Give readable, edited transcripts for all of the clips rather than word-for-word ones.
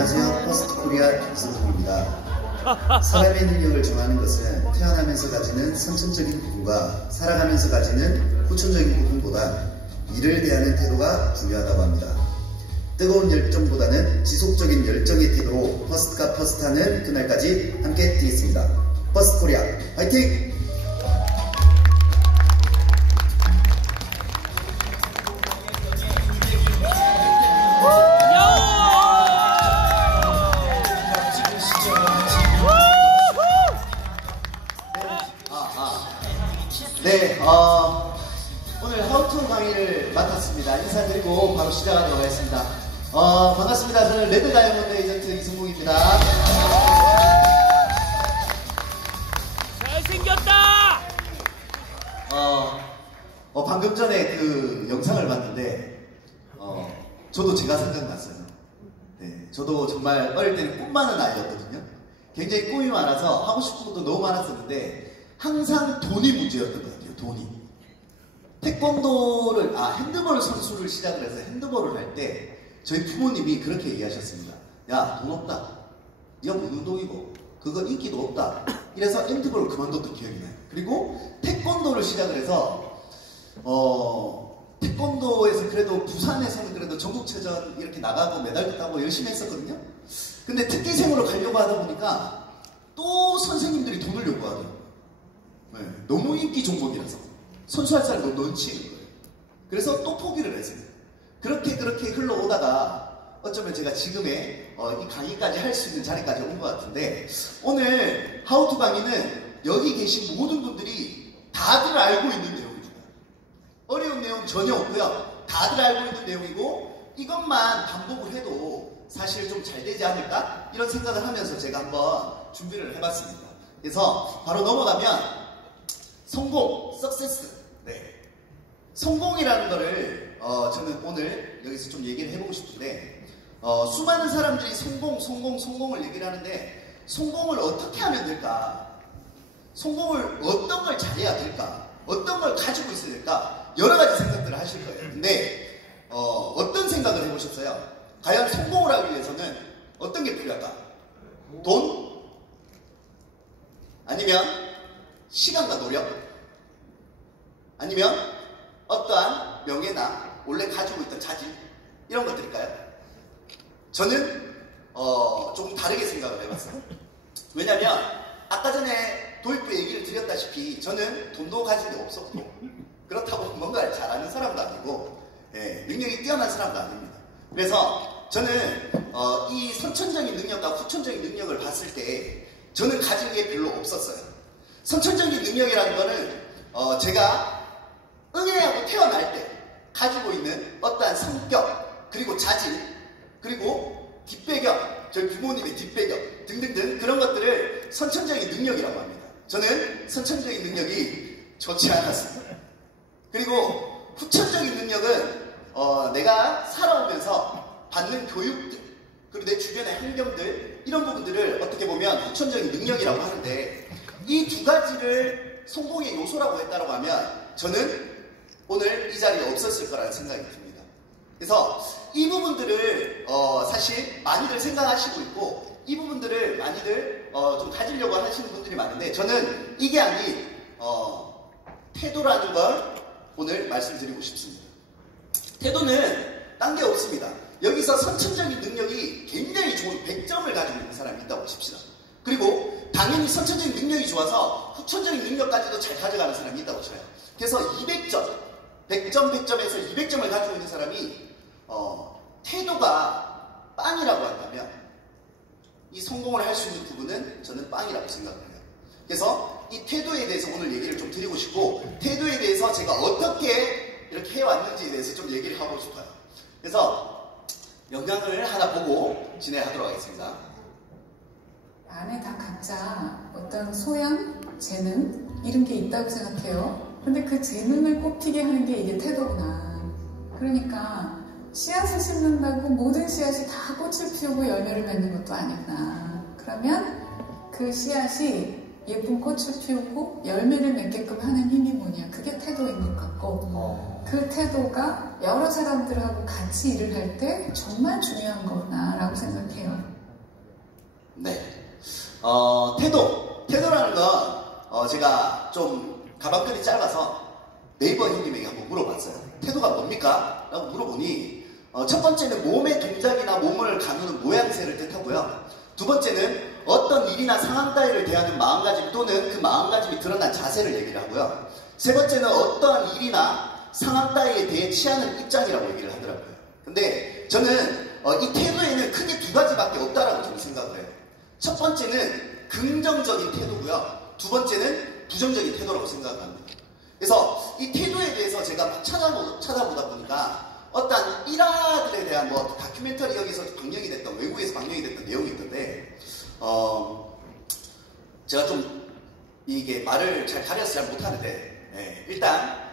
안녕하세요. 퍼스트코리아 김승국입니다. 사람의 능력을 정하는 것은 태어나면서 가지는 선천적인 부분과 살아가면서 가지는 후천적인 부분보다 일을 대하는 태도가 중요하다고 합니다. 뜨거운 열정보다는 지속적인 열정의 태도로 퍼스트가 퍼스트하는 그날까지 함께 뛰겠습니다. 퍼스트코리아 화이팅! 네, 오늘 하우투 강의를 맡았습니다. 인사드리고 바로 시작하도록 하겠습니다. 반갑습니다. 저는 레드 다이아몬드 에이전트 이승국입니다. 잘생겼다! 방금 전에 그 영상을 봤는데, 저도 제가 생각났어요. 네, 저도 정말 어릴 때는 꿈 많은 아이였거든요. 굉장히 꿈이 많아서 하고 싶은 것도 너무 많았었는데, 항상 돈이 문제였던 것 같아요. 돈이. 태권도를 핸드볼 선수를 시작을 해서 핸드볼을 할 때 저희 부모님이 그렇게 얘기하셨습니다. 야, 돈 없다. 네가 무슨 운동이고 그거 인기도 없다. 이래서 핸드볼을 그만뒀던 기억이 나요. 그리고 태권도를 시작을 해서 태권도에서 그래도 부산에서는 그래도 전국체전 이렇게 나가고 메달도 따고 열심히 했었거든요. 근데 특기생으로 가려고 하다 보니까 또 선생님들이 돈을 요구하더라고요. 네, 너무 인기 종목이라서 선수할 사람이 너무 넘치는 거예요. 그래서 또 포기를 했어요. 그렇게 흘러오다가 어쩌면 제가 지금의 이 강의까지 할 수 있는 자리까지 온 것 같은데, 오늘 하우투 강의는 여기 계신 모든 분들이 다들 알고 있는 내용입니다. 어려운 내용 전혀 없고요. 다들 알고 있는 내용이고, 이것만 반복을 해도 사실 좀 잘 되지 않을까? 이런 생각을 하면서 제가 한번 준비를 해봤습니다. 그래서 바로 넘어가면 성공, सक्세스. 네. 성공이라는 거를 저는 오늘 여기서 좀 얘기를 해보고 싶은데, 수많은 사람들이 성공을 얘기를 하는데, 성공을 어떻게 하면 될까? 성공을 어떤 걸 잘해야 될까? 어떤 걸 가지고 있어야 될까? 여러 가지 생각들을 하실 거예요. 근데 어떤 생각을 해보셨어요? 과연 성공을 하기 위해서는 어떤 게 필요할까? 돈? 아니면 시간과 노력? 아니면 어떠한 명예나 원래 가지고 있던 자질? 이런 것들일까요? 저는 조금 다르게 생각을 해봤어요. 왜냐면 아까 전에 도입부 얘기를 드렸다시피 저는 돈도 가진 게 없었고, 그렇다고 뭔가를 잘하는 사람도 아니고, 능력이 뛰어난 사람도 아닙니다. 그래서 저는 이 선천적인 능력과 후천적인 능력을 봤을 때 저는 가진 게 별로 없었어요. 선천적인 능력이라는 거는 제가 응애하고 태어날 때 가지고 있는 어떠한 성격, 그리고 자질, 그리고 뒷배경, 저희 부모님의 뒷배경 등등등 그런 것들을 선천적인 능력이라고 합니다. 저는 선천적인 능력이 좋지 않았습니다. 그리고 후천적인 능력은 내가 살아오면서 받는 교육들, 그리고 내 주변의 환경들, 이런 부분들을 어떻게 보면 후천적인 능력이라고 하는데, 이 두 가지를 성공의 요소라고 했다고 하면 저는 오늘 이 자리에 없었을 거라는 생각이 듭니다. 그래서 이 부분들을 사실 많이들 생각하시고 있고, 이 부분들을 많이들 좀 가지려고 하시는 분들이 많은데, 저는 이게 아닌 태도라는 걸 오늘 말씀드리고 싶습니다. 태도는 딴 게 없습니다. 여기서 선천적인 능력이 굉장히 좋은 100점을 가지고 있는 사람이 있다고 칩시다. 그리고 당연히 선천적인 능력이 좋아서 후천적인 능력까지도 잘 가져가는 사람이 있다고 쳐요. 그래서 200점, 100점에서 200점을 가지고 있는 사람이 태도가 빵이라고 한다면, 이 성공을 할 수 있는 부분은 저는 빵이라고 생각을 해요. 그래서 이 태도에 대해서 오늘 얘기를 좀 드리고 싶고, 태도에 대해서 제가 어떻게 이렇게 해왔는지에 대해서 좀 얘기를 하고 싶어요. 그래서 영상을 하나 보고 진행하도록 하겠습니다. 안에 다 각자 어떤 소양, 재능 이런 게 있다고 생각해요. 근데 그 재능을 꽃피게 하는 게 이게 태도구나. 그러니까 씨앗을 심는다고 모든 씨앗이 다 꽃을 피우고 열매를 맺는 것도 아니구나. 그러면 그 씨앗이 예쁜 꽃을 피우고 열매를 맺게끔 하는 힘이 뭐냐? 그게 태도인 것 같고 그 태도가 여러 사람들하고 같이 일을 할 때 정말 중요한 거구나라고 생각해요. 네. 태도라는 건 제가 좀 가방끈이 짧아서 네이버 형님에게 한번 물어봤어요. 태도가 뭡니까? 라고 물어보니 첫 번째는 몸의 동작이나 몸을 가누는 모양새를 뜻하고요. 두 번째는 어떤 일이나 상황 따위를 대하는 마음가짐 또는 그 마음가짐이 드러난 자세를 얘기를 하고요. 세 번째는 어떠한 일이나 상황 따위에 대해 취하는 입장이라고 얘기를 하더라고요. 근데 저는 이 태도에는 크게 두 가지밖에 없다라고 저는 생각을 해요. 첫 번째는 긍정적인 태도고요. 두 번째는 부정적인 태도라고 생각을 합니다. 그래서 이 태도에 대해서 제가 막 찾아보다 보니까 어떤 일화들에 대한 뭐 다큐멘터리 여기서 방영이 됐던, 외국에서 방영이 됐던 내용이 있던데 제가 좀 이게 말을 잘 가려서 잘 못하는데 일단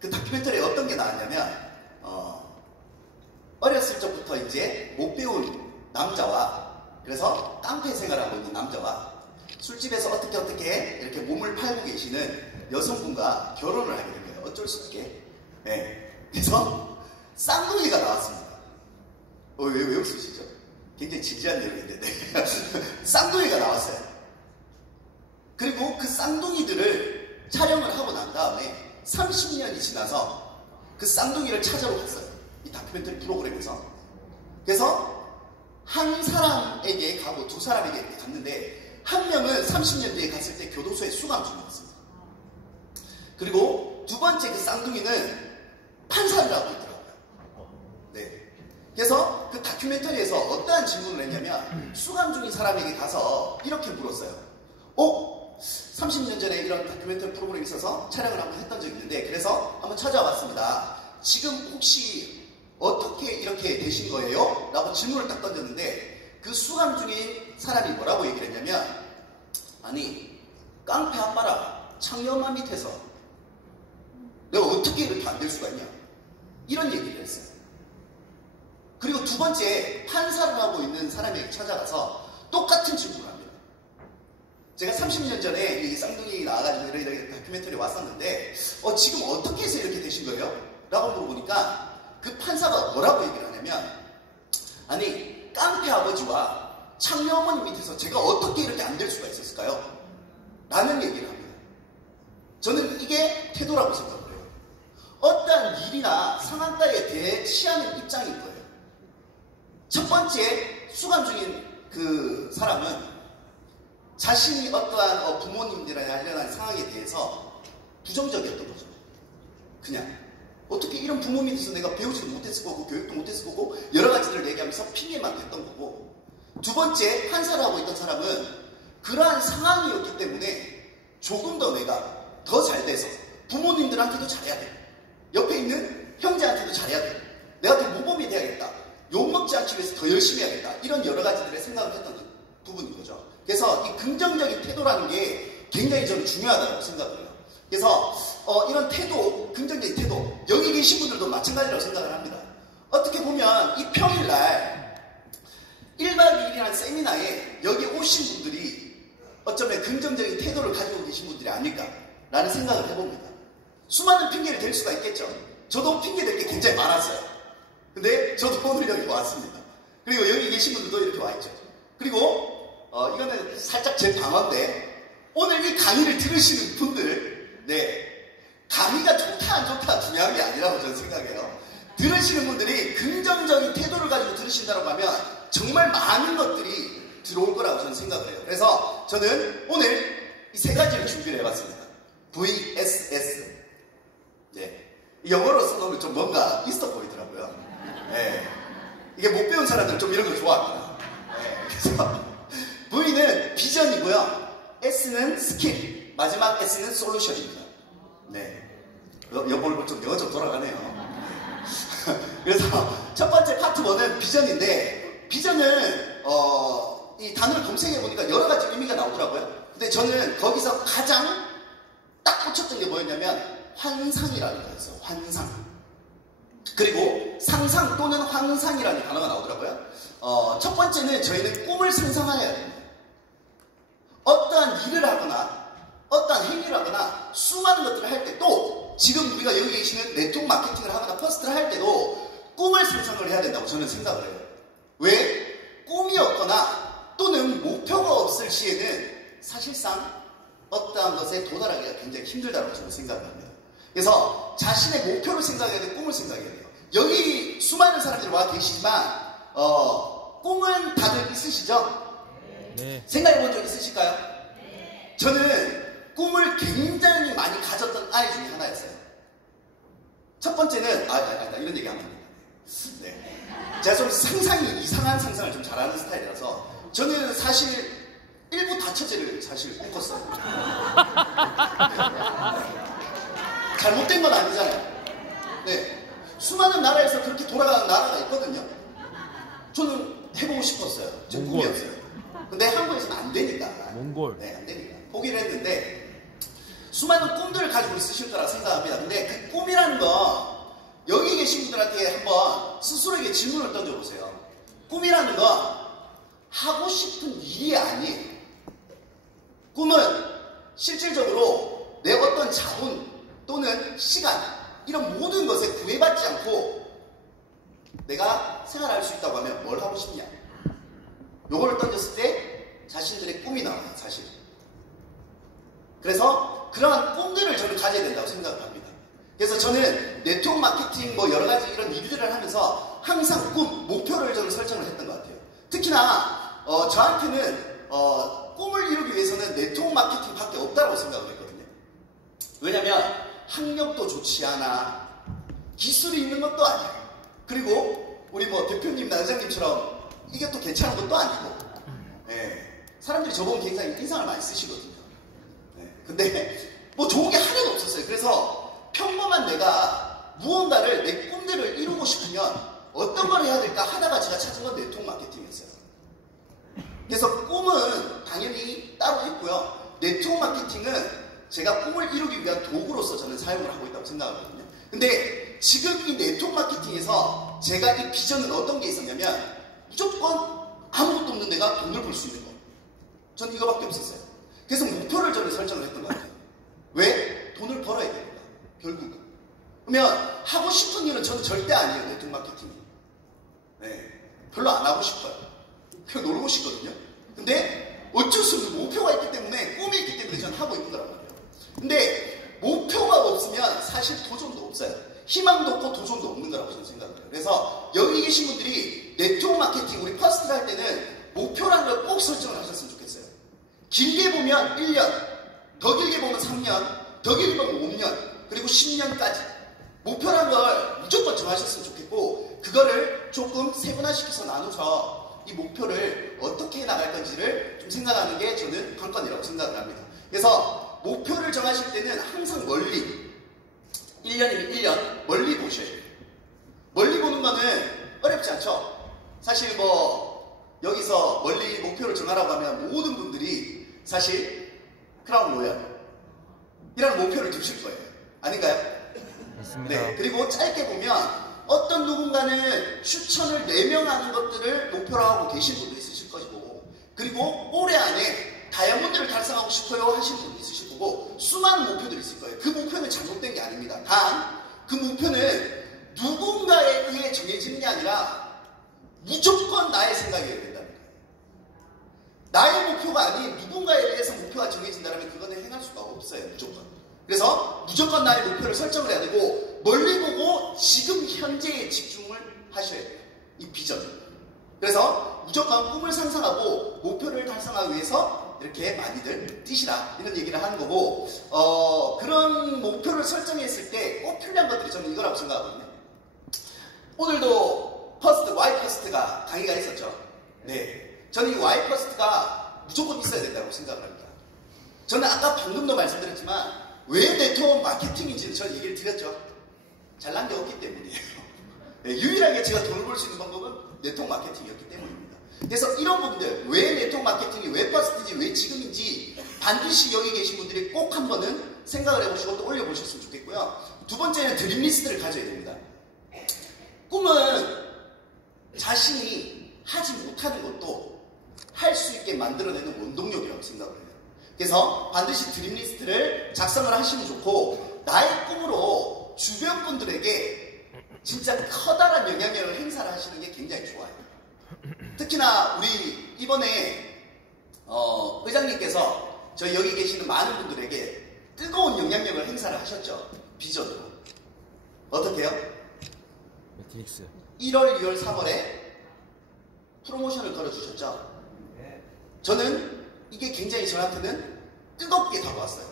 그 다큐멘터리에 어떤 게 나왔냐면 어렸을 적부터 이제 못 배운 남자와 그래서 깡패 생활하고 있는 남자와 술집에서 어떻게 이렇게 몸을 팔고 계시는 여성분과 결혼을 하게 된 거예요. 어쩔 수 없게. 그래서 쌍둥이가 나왔습니다. 왜 웃으시죠? 굉장히 진지한 내용인데 쌍둥이가 나왔어요. 그리고 그 쌍둥이들을 촬영을 하고 난 다음에 30년이 지나서 그 쌍둥이를 찾아러 갔어요. 이 다큐멘터리 프로그램에서. 그래서 한 사람에게 가고 두 사람에게 갔는데 한 명은 30년 뒤에 갔을 때 교도소에 수감 중이었습니다. 그리고 두 번째 그 쌍둥이는 판사를 하고 있더라고요. 네. 그래서 그 다큐멘터리에서 어떠한 질문을 했냐면 수감 중인 사람에게 가서 이렇게 물었어요. 30년 전에 이런 다큐멘터리 프로그램이 있어서 촬영을 한번 했던 적이 있는데 그래서 한번 찾아와 봤습니다. 지금 혹시 어떻게 이렇게 되신 거예요? 라고 질문을 딱 던졌는데 그 수감 중인 사람이 뭐라고 얘기를 했냐면 아니 깡패 아빠랑 창녀엄마 밑에서 내가 어떻게 이렇게 안 될 수가 있냐 이런 얘기를 했어요. 그리고 두 번째 판사를 하고 있는 사람에게 찾아가서 똑같은 질문을 합니다. 제가 30년 전에 이 쌍둥이 나와가지고 이렇게 다큐멘터리 왔었는데 지금 어떻게 해서 이렇게 되신 거예요? 라고 물어보니까 그 판사가 뭐라고 얘기를 하냐면 아니 깡패 아버지와 창녀 어머니 밑에서 제가 어떻게 이렇게 안 될 수가 있었을까요? 라는 얘기를 합니다. 저는 이게 태도라고 생각을 해요. 어떠한 일이나 상황 따위에 대해 취하는 입장인 거예요. 첫 번째 수감 중인 그 사람은 자신이 어떠한 부모님들에 관련한 상황에 대해서 부정적이었던 거죠. 그냥 어떻게 이런 부모 밑에서 내가 배우지도 못했을 거고 교육도 못했을 거고 여러 가지들을 얘기하면서 핑계만 댔던 거고 두 번째 판사를 하고 있던 사람은 그러한 상황이었기 때문에 조금 더 내가 더 잘 돼서 부모님들한테도 잘해야 돼. 옆에 있는 형제한테도 잘해야 돼. 내가 더 모범이 돼야겠다. 욕먹지 않기 위해서 더 열심히 해야겠다. 이런 여러 가지들의 생각을 했던 부분인 거죠. 그래서 이 긍정적인 태도라는 게 굉장히 저는 중요하다고 생각을 해요. 그래서 이런 태도, 긍정적인 태도 여기 계신 분들도 마찬가지라고 생각을 합니다. 어떻게 보면 이 평일날 1박 2일이라는 세미나에 여기 오신 분들이 어쩌면 긍정적인 태도를 가지고 계신 분들이 아닐까라는 생각을 해봅니다. 수많은 핑계를 댈 수가 있겠죠. 저도 핑계 댈 게 굉장히 많았어요. 근데 저도 오늘 여기 왔습니다. 그리고 여기 계신 분들도 이렇게 와있죠. 그리고 이거는 살짝 제 방어인데 오늘 이 강의를 들으시는 분들 강의가 좋다 안 좋다 중요한 게 아니라고 저는 생각해요. 들으시는 분들이 긍정적인 태도를 가지고 들으신다고 하면 정말 많은 것들이 들어올 거라고 저는 생각을 해요. 그래서 저는 오늘 이 세 가지를 준비를 해봤습니다. VSS. 영어로 써놓으면 좀 뭔가 있어 보이더라고요. 이게 못 배운 사람들은 좀 이런 걸 좋아합니다. 그래서 V는 비전이고요. S는 스킬. 마지막 S는 솔루션입니다. 영어를 좀 영어 좀 돌아가네요. 그래서 첫 번째 파트 1은 비전인데 비전은 이 단어를 검색해보니까 여러 가지 의미가 나오더라고요. 근데 저는 거기서 가장 딱 꽂혔던 게 뭐였냐면 환상이라는 거였어요. 환상. 그리고 상상 또는 환상이라는 단어가 나오더라고요. 첫 번째는 저희는 꿈을 상상해야 됩니다. 어떠한 어떠한 일을 하거나 어떠한 행위를 하거나 수많은 것들을 할 때 또 지금 우리가 여기 계시는 네트워크 마케팅을 하거나 퍼스트를 할 때도 꿈을 상상을 해야 된다고 저는 생각을 해요. 왜? 꿈이 없거나 또는 목표가 없을 시에는 사실상 어떠한 것에 도달하기가 굉장히 힘들다고 저는 생각을 합니다. 그래서 자신의 목표를 생각해야 되고 꿈을 생각해야 돼요. 여기 수많은 사람들이 와 계시지만 꿈은 다들 있으시죠? 네. 생각해 본 적 있으실까요? 저는 꿈을 굉장히 많이 가졌던 아이 중에 하나였어요. 첫 번째는 이런 얘기 하면 안 됩니다. 네. 제가 좀 상상이 이상한 상상을 좀 잘하는 스타일이라서 저는 사실 일부 다처제를 사실 꿈꿨어요. 잘못된 건 아니잖아요. 네. 수많은 나라에서 그렇게 돌아가는 나라가 있거든요. 저는 해보고 싶었어요. 제 꿈이었어요. 근데 한국에서는 안 되니까. 몽골. 네, 안 되니까. 포기를 했는데 수많은 꿈들을 가지고 있으실 거라 생각합니다. 근데 그 꿈이라는 건 여기 계신 분들한테 한번 스스로에게 질문을 던져보세요. 꿈이라는 건 하고 싶은 일이 아니에요. 꿈은 실질적으로 내 어떤 자본 또는 시간 이런 모든 것에 구애받지 않고 내가 생활할 수 있다고 하면 뭘 하고 싶냐? 요거를 던졌을 때 자신들의 꿈이 나와요, 사실. 그래서 그러한 꿈들을 저는 가져야 된다고 생각을 합니다. 그래서 저는 네트워크 마케팅 뭐 여러 가지 이런 일들을 하면서 항상 꿈, 목표를 저는 설정을 했던 것 같아요. 특히나 저한테는 꿈을 이루기 위해서는 네트워크 마케팅 밖에 없다고 생각을 했거든요. 왜냐면 학력도 좋지 않아, 기술이 있는 것도 아니야. 그리고 우리 뭐 대표님, 나장님처럼 이게 또 괜찮은 것도 아니고, 네. 사람들이 저보고 굉장히 인상을 많이 쓰시거든요. 네. 근데 뭐 좋은 게 하나도 없었어요. 그래서 평범한 내가 무언가를 내 꿈들을 이루고 싶으면 어떤 걸 해야 될까 하다가 제가 찾은 건 네트워크 마케팅이었어요. 그래서 꿈은 당연히 따로 있고요. 네트워크 마케팅은 제가 꿈을 이루기 위한 도구로서 저는 사용을 하고 있다고 생각하거든요. 근데 지금 이 네트워크 마케팅에서 제가 이 비전은 어떤 게 있었냐면 무조건 아무것도 없는 내가 돈을 벌 수 있는 거. 전 이거밖에 없었어요. 그래서 목표를 저는 설정을 했던 것 같아요. 왜? 돈을 벌어야 됩니다. 결국은. 그러면 하고 싶은 일은 저는 절대 아니에요. 네트워크 마케팅이. 네. 별로 안 하고 싶어요. 그냥 놀고 싶거든요. 근데 어쩔 수 없는 목표가 있기 때문에, 꿈이 있기 때문에 저는 하고 있는 거란 말이에요. 근데 목표가 없으면 사실 도전도 없어요. 희망도 없고 도전도 없는 거라고 저는 생각을 해요. 그래서 여기 계신 분들이 네트워크 마케팅, 우리 퍼스트를 할 때는 목표라는 걸 꼭 설정을 하셨으면 좋겠어요. 길게 보면 1년, 더 길게 보면 3년, 더 길게 보면 5년, 그리고 10년까지 목표라는 걸 무조건 정하셨으면 좋겠고, 그거를 조금 세분화시켜서 나눠서 이 목표를 어떻게 해나갈 건지를 좀 생각하는 게 저는 관건이라고 생각을 합니다. 그래서 목표를 정하실 때는 항상 멀리, 1년이면 1년 멀리 보셔야 돼요. 멀리 보는 거는 어렵지 않죠? 사실 뭐 여기서 멀리 목표를 정하라고 하면 모든 분들이 사실 크라운 로얄 이라는 목표를 두실 거예요. 아닌가요? 맞습니다. 네. 그리고 짧게 보면 어떤 누군가는 추천을 4명 하는 것들을 목표로 하고 계신 분도 있으실 것이고, 그리고 올해 안에 다이아몬드를 달성하고 싶어요 하시는 분도 있으실 거고, 수많은 목표들이 있을 거예요. 그 목표는 잘못된 게 아닙니다. 단 그 목표는 누군가에 의해 정해지는 게 아니라 무조건 나의 생각이어야 된다는 거예요. 나의 목표가 아닌 누군가에 의해서 목표가 정해진다면 그거는 행할 수가 없어요. 무조건. 그래서 무조건 나의 목표를 설정을 해야 되고, 멀리 보고 지금 현재에 집중을 하셔야 돼요. 이 비전. 그래서 무조건 꿈을 상상하고 목표를 달성하기 위해서 이렇게 많이들 뛰시라, 이런 얘기를 하는 거고, 그런 목표를 설정했을 때 꼭 필요한 것들이 저는 이거라고 생각하거든요. 오늘도 퍼스트, Y 퍼스트가 강의가 있었죠. 네. 저는 이 Y 퍼스트가 무조건 있어야 된다고 생각을 합니다. 저는 아까 방금도 말씀드렸지만 왜 네트워크 마케팅인지는 저는 얘기를 드렸죠. 잘난 게 없기 때문이에요. 네, 유일하게 제가 돈을 벌 수 있는 방법은 네트워크 마케팅이었기 때문입니다. 그래서 이런 분들, 왜 네트워크 마케팅이 왜 퍼스트인지, 왜 지금인지 반드시 여기 계신 분들이 꼭 한 번은 생각을 해보시고 또 올려보셨으면 좋겠고요. 두 번째는 드림리스트를 가져야 됩니다. 꿈은 자신이 하지 못하는 것도 할 수 있게 만들어내는 원동력이라고 생각을 해요. 그래서 반드시 드림리스트를 작성을 하시면 좋고, 나의 꿈으로 주변 분들에게 진짜 커다란 영향력을 행사를 하시는 게 굉장히 좋아요. 특히나 우리 이번에 의장님께서 저희 여기 계시는 많은 분들에게 뜨거운 영향력을 행사를 하셨죠. 비전으로. 어떻게 해요? 매트릭스. 1월, 2월, 3월에 프로모션을 걸어주셨죠. 저는 이게 굉장히 저한테는 뜨겁게 다가왔어요.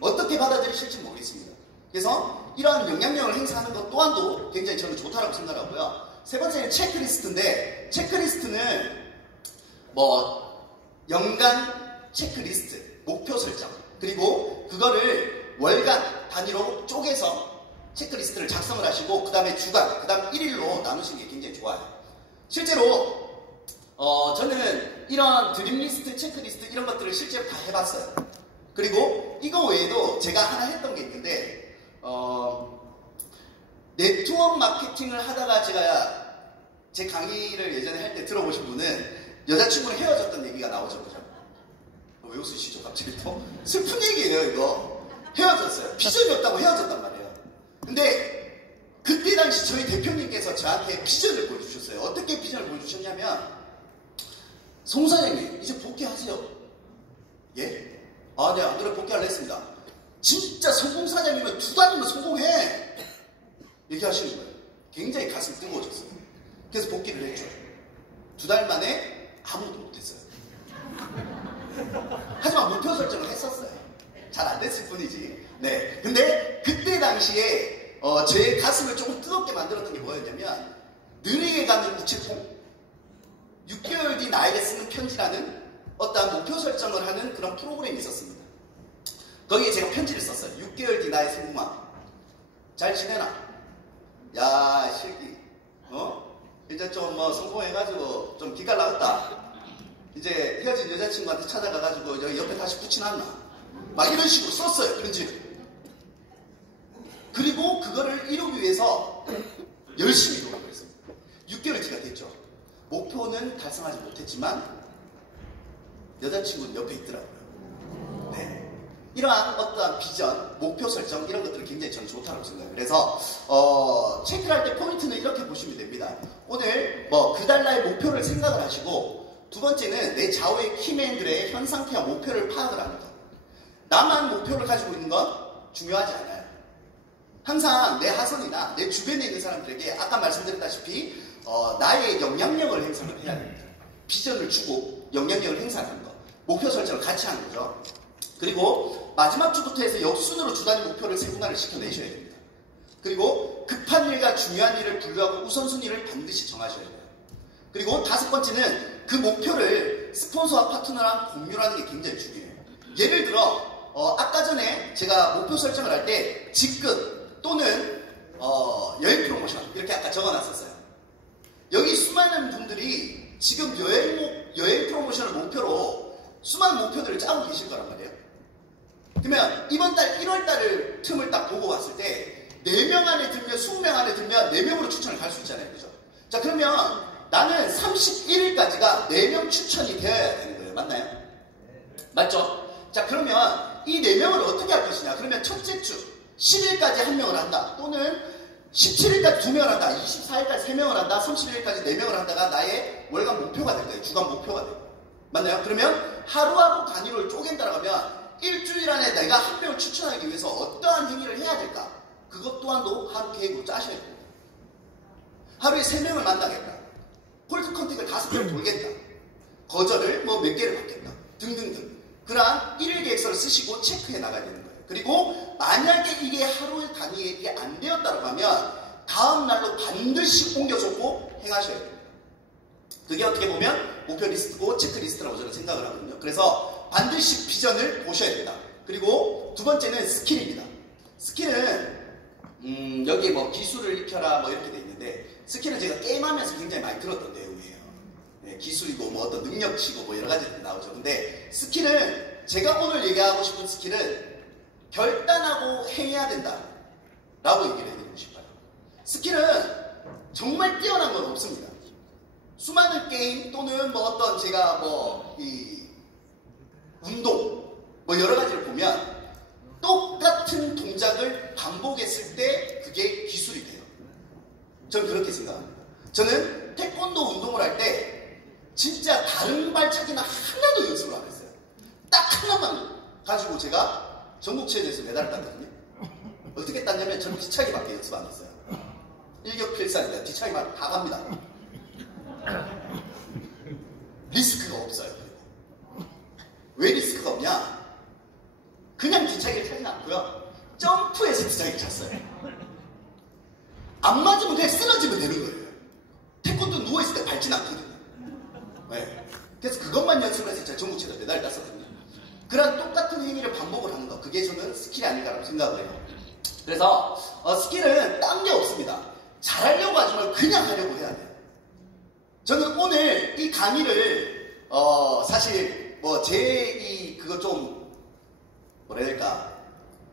어떻게 받아들이실지 모르겠습니다. 그래서 이러한 영향력을 행사하는 것 또한도 굉장히 저는 좋다라고 생각하고요. 세 번째는 체크리스트인데, 체크리스트는 뭐 연간 체크리스트, 목표 설정, 그리고 그거를 월간 단위로 쪼개서 체크리스트를 작성을 하시고, 그 다음에 주간, 그 다음 1일로 나누시는 게 굉장히 좋아요. 실제로 저는 이런 드림리스트, 체크리스트 이런 것들을 실제로 다 해봤어요. 그리고 이거 외에도 제가 하나 했던 게 있는데, 네트워크 마케팅을 하다가 제가 제 강의를 예전에 할 때 들어보신 분은 여자친구랑 헤어졌던 얘기가 나오죠. 그죠? 왜 웃으시죠? 갑자기 또 슬픈 얘기예요. 이거 헤어졌어요. 비전이 없다고 헤어졌단 말이에요. 근데 그때 당시 저희 대표님께서 저한테 비전을 보여주셨어요. 어떻게 비전을 보여주셨냐면, 송 사장님 이제 복귀하세요. 예? 아, 네, 안 그래 복귀하려 했습니다. 진짜 성공 사장님은 2달이면 성공해! 얘기하시는 거예요. 굉장히 가슴이 뜨거워졌어요. 그래서 복귀를 했죠. 2달 만에 아무도 못했어요. 하지만 목표 설정을 했었어요. 잘 안 됐을 뿐이지. 네. 근데 그때 당시에 제 가슴을 조금 뜨겁게 만들었던 게 뭐였냐면, 느리게 가는 우체통, 6개월 뒤 나에게 쓰는 편지라는 어떠한 목표 설정을 하는 그런 프로그램이 있었습니다. 거기에 제가 편지를 썼어요. 6개월 뒤 나의 성공함. 잘 지내나? 야, 새끼. 이제 좀 성공해가지고 좀 기깔 나왔다. 이제 헤어진 여자친구한테 찾아가가지고 여기 옆에 다시 붙여놨나? 막 이런 식으로 썼어요. 편지를. 그리고 그거를 이루기 위해서 열심히 노력을 했습니다. 6개월 뒤가 됐죠. 목표는 달성하지 못했지만 여자친구는 옆에 있더라고요. 네. 이러한 어떠한 비전, 목표 설정 이런 것들을 굉장히 저는 좋다고 생각해요. 그래서 체크를 할 때 포인트는 이렇게 보시면 됩니다. 오늘 그달 나의 목표를 생각을 하시고, 두 번째는 내 좌우의 키맨들의 현 상태와 목표를 파악을 합니다. 나만 목표를 가지고 있는 건 중요하지 않아요. 항상 내 하선이나 내 주변에 있는 사람들에게 아까 말씀드렸다시피 나의 영향력을 행사를 해야 됩니다. 비전을 주고 영향력을 행사하는 것, 목표 설정을 같이 하는 거죠. 그리고 마지막 주부터 해서 역순으로 주 단위 목표를 세분화를 시켜내셔야 됩니다. 그리고 급한 일과 중요한 일을 분류하고 우선순위를 반드시 정하셔야 돼요. 그리고 다섯 번째는 그 목표를 스폰서와 파트너랑 공유하는 게 굉장히 중요해요. 예를 들어 아까 전에 제가 목표 설정을 할 때 직급 또는 여행 프로모션 이렇게 아까 적어놨었어요. 여기 수많은 분들이 지금 여행 프로모션을 목표로 수많은 목표들을 짜고 계실 거란 말이에요. 그러면 이번 달 1월 달을 틈을 딱 보고 봤을 때 4명 안에 들면 20명 안에 들면 4명으로 추천을 갈 수 있잖아요. 그죠? 자, 그러면 나는 31일까지가 4명 추천이 되어야 되는 거예요. 맞나요? 맞죠? 자, 그러면 이 4명을 어떻게 할 것이냐? 그러면 첫째 주 10일까지 1명을 한다. 또는 17일까지 2명을 한다. 24일까지 3명을 한다. 31일까지 4명을 한다가 나의 월간 목표가 될 거예요. 주간 목표가 돼요. 맞나요? 그러면 하루하루 단위로 쪼갠다라고 하면 일주일 안에 내가 1명을 추천하기 위해서 어떠한 행위를 해야 될까? 그것 또한도 하루 계획으로 짜셔야 됩니다. 하루에 3명을 만나겠다. 콜드 컨택을 5개를 돌겠다. 거절을 몇 개를 받겠다. 등등등. 그러한 1일 계획서를 쓰시고 체크해 나가야 되는 거예요. 그리고 만약에 이게 하루 단위에 이게 안 되었다고 하면 다음 날로 반드시 옮겨줬고 행하셔야 됩니다. 그게 어떻게 보면 목표 리스트고 체크리스트라고 저는 생각을 하거든요. 그래서 반드시 비전을 보셔야 된다. 그리고 두 번째는 스킬입니다. 스킬은 여기 기술을 익혀라 이렇게 돼 있는데, 스킬은 제가 게임하면서 굉장히 많이 들었던 내용이에요. 네, 기술이고 어떤 능력치고 여러 가지들이 나오죠. 근데 스킬은 제가 오늘 얘기하고 싶은 스킬은 결단하고 행해야 된다 라고 얘기를 해드리고 싶어요. 스킬은 정말 뛰어난 건 없습니다. 수많은 게임 또는 어떤 제가 운동, 뭐 여러 가지를 보면 똑같은 동작을 반복했을 때 그게 기술이 돼요. 저는 그렇게 생각합니다. 저는 태권도 운동을 할 때 진짜 다른 발차기는 하나도 연습을 안 했어요. 딱 하나만 가지고 제가 전국체전에서 메달을 땄거든요. 어떻게 땄냐면 저는 뒤차기밖에 연습 안 했어요. 일격필살입니다. 뒤차기만 다 갑니다. 리스크가 없어요. 왜 리스크가 없냐? 그냥 뒤차기를 차진 않고요. 점프해서 뒤차기를 찼어요. 안 맞으면 그냥 쓰러지면 되는 거예요. 태권도 누워있을 때 밟진 않거든요. 네. 그래서 그것만 연습을 해서 제가 전국체전 메달을 땄었거든요. 그런 똑같은 행위를 반복을 하는 거, 그게 저는 스킬이 아닌가라고 생각을 해요. 그래서 스킬은 딴 게 없습니다. 잘하려고 하지만 그냥 하려고 해야 돼요. 저는 오늘 이 강의를 사실 뭐 제 그거 좀 뭐라 해야 될까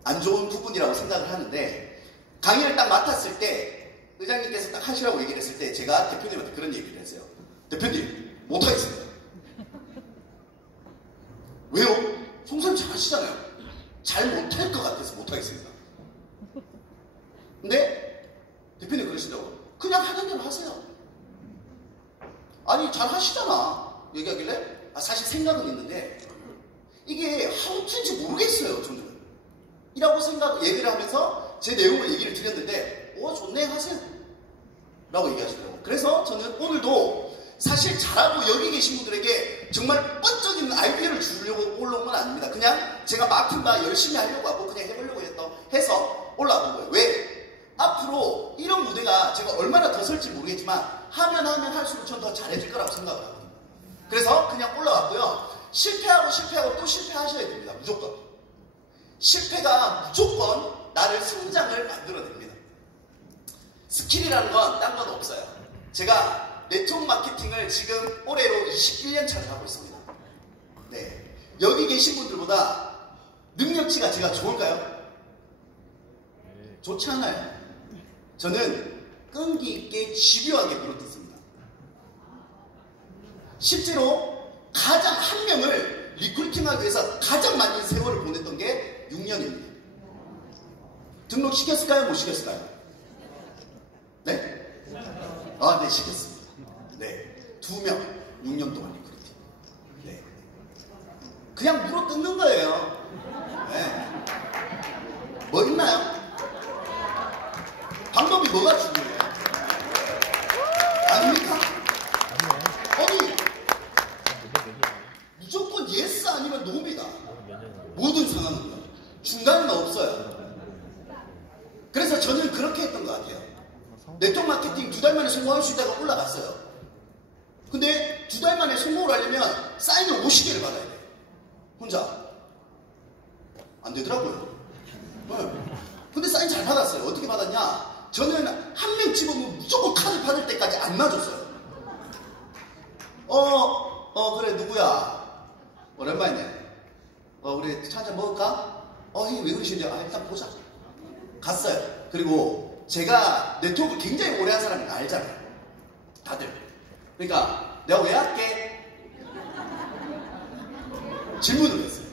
안 좋은 부분이라고 생각을 하는데, 강의를 딱 맡았을 때 의장님께서 딱 하시라고 얘기를 했을 때 제가 대표님한테 그런 얘기를 했어요. 대표님 못하겠습니다. 왜요? 송사님 잘하시잖아요. 잘 못할 것 같아서 못하겠습니다. 근데 대표님 그러시더라고요. 그냥 하는 대로 하세요. 아니 잘 하시잖아 얘기하길래 사실 생각은 있는데 이게 하우트인지 모르겠어요 저는 이라고 얘기를 하면서 제 내용을 얘기를 드렸는데 좋네 하세요 라고 얘기하시더라고요. 그래서 저는 오늘도 사실 잘하고 여기 계신 분들에게 정말 번쩍이는 아이디어를 주려고 올라온 건 아닙니다. 그냥 제가 맡은 바 열심히 하려고 하고 그냥 해보려고 해서 올라온 거예요. 왜? 앞으로 이런 무대가 제가 얼마나 더 설지 모르겠지만 하면 할수록 전 더 잘해질 거라고 생각을 하거든요. 그래서 그냥 올라왔고요. 실패하고 또 실패하셔야 됩니다. 무조건. 실패가 무조건 나를 성장을 만들어냅니다. 스킬이라는 건 딴 건 없어요. 제가 네트워크 마케팅을 지금 올해로 21년 차를 하고 있습니다. 네. 여기 계신 분들보다 능력치가 제가 좋을까요? 좋지 않아요. 저는 끈기 있게 집요하게 물어뜯습니다. 실제로 가장 한 명을 리크루팅하기 위해서 가장 많은 세월을 보냈던 게 6년입니다. 등록시켰을까요? 못 시켰을까요? 네? 네, 시켰습니다. 네. 2명, 6년 동안 리크루팅. 네. 그냥 물어뜯는 거예요. 네. 뭐 있나요? 방법이 뭐가 중요해요? 아닙니까? 아니, 무조건 예스 아니면 노입니다. 모든 상황은 중간은 없어요. 그래서 저는 그렇게 했던 것 같아요. 네트워크 마케팅 2달 만에 성공할 수 있다가 올라갔어요. 근데 2달 만에 성공을 하려면 사인을 50개를 받아야 돼요. 혼자. 안 되더라고요. 네. 근데 사인 잘 받았어요. 어떻게 받았냐? 저는 한 명 집으면 무조건 카드 받을 때까지 안 놔줬어요. 그래, 누구야? 오랜만이네. 우리 차 한잔 먹을까? 형님 왜 그러시는지, 일단 보자. 갔어요. 그리고 제가 네트워크 굉장히 오래 한 사람인 거 알잖아요. 다들. 그러니까, 내가 왜 할게? 질문을 했어요.